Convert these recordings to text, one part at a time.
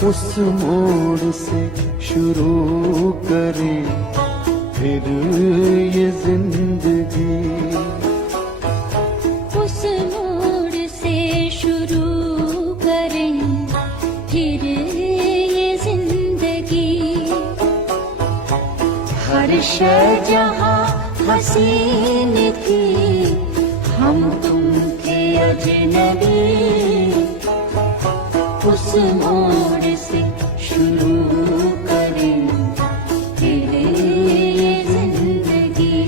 उस मोड़ से शुरू करें फिर ये जिंदगी। उस मोड़ से शुरू करें फिर ये जिंदगी। हर शय जहाँ हसीन थी, हम तुम थे अजनबी। उस मोड़ से शुरू करें फिर ये जिंदगी।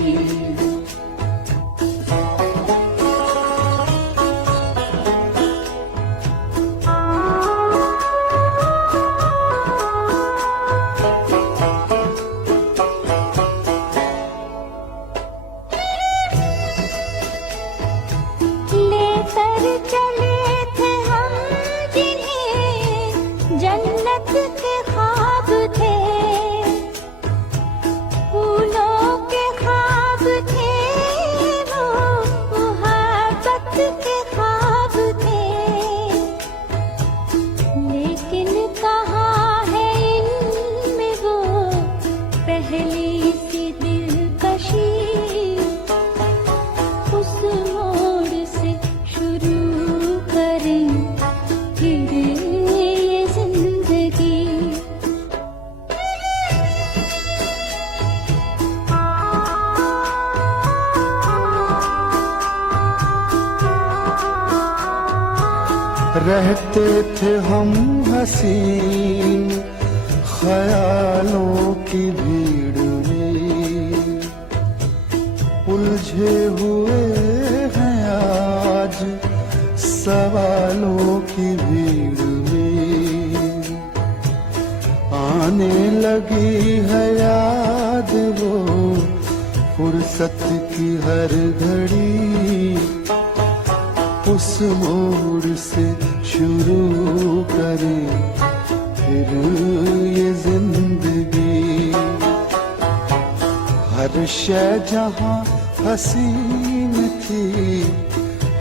लेकर चले थे हम जिन्हें जन्नत के ख्वाब थे, फूलों के ख्वाब थे वो, मोहब्बत के ख्वाब थे। लेकिन कहाँ है इनमें वो पहली सी दिलकशी। उस मोड़ से शुरू करें फिर ये जिंदगी। रहते थे हम हसीन ख्यालों की भीड़ में, उलझे हुए हैं आज सवालों की भीड़ में। आने लगी है याद वो फुर्सत की हर घड़ी। उस मोड़ से शुरू करें फिर ये जिंदगी। हर शय जहाँ हसीन थी,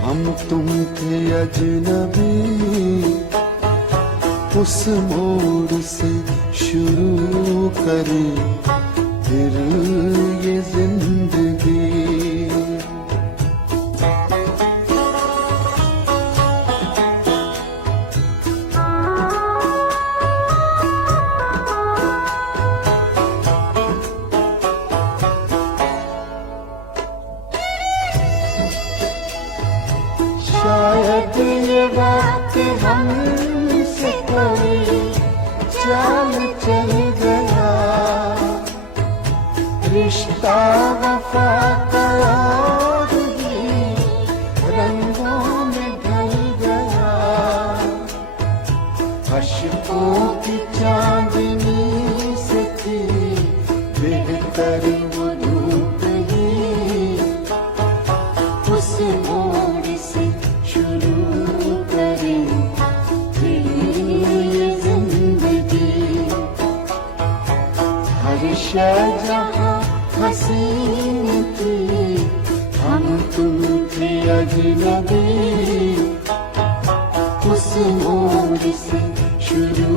हम तुम थे अजनबी। उस मोड़ से शुरू करें फिर ये जिंदगी। शायद ये वक्त हमसे कोई चाल चल गया, रिश्ता वफा का और ही रंगों में ढल गया। अश्कों की चांदनी से थी बेहतर वो धूप ही। उस मोड़ से शुरू करें फिर ये जिंदगी। हर शय जहाँ हसीन थी, हम तुम थे अजनबी। उस मोड़ से शुरू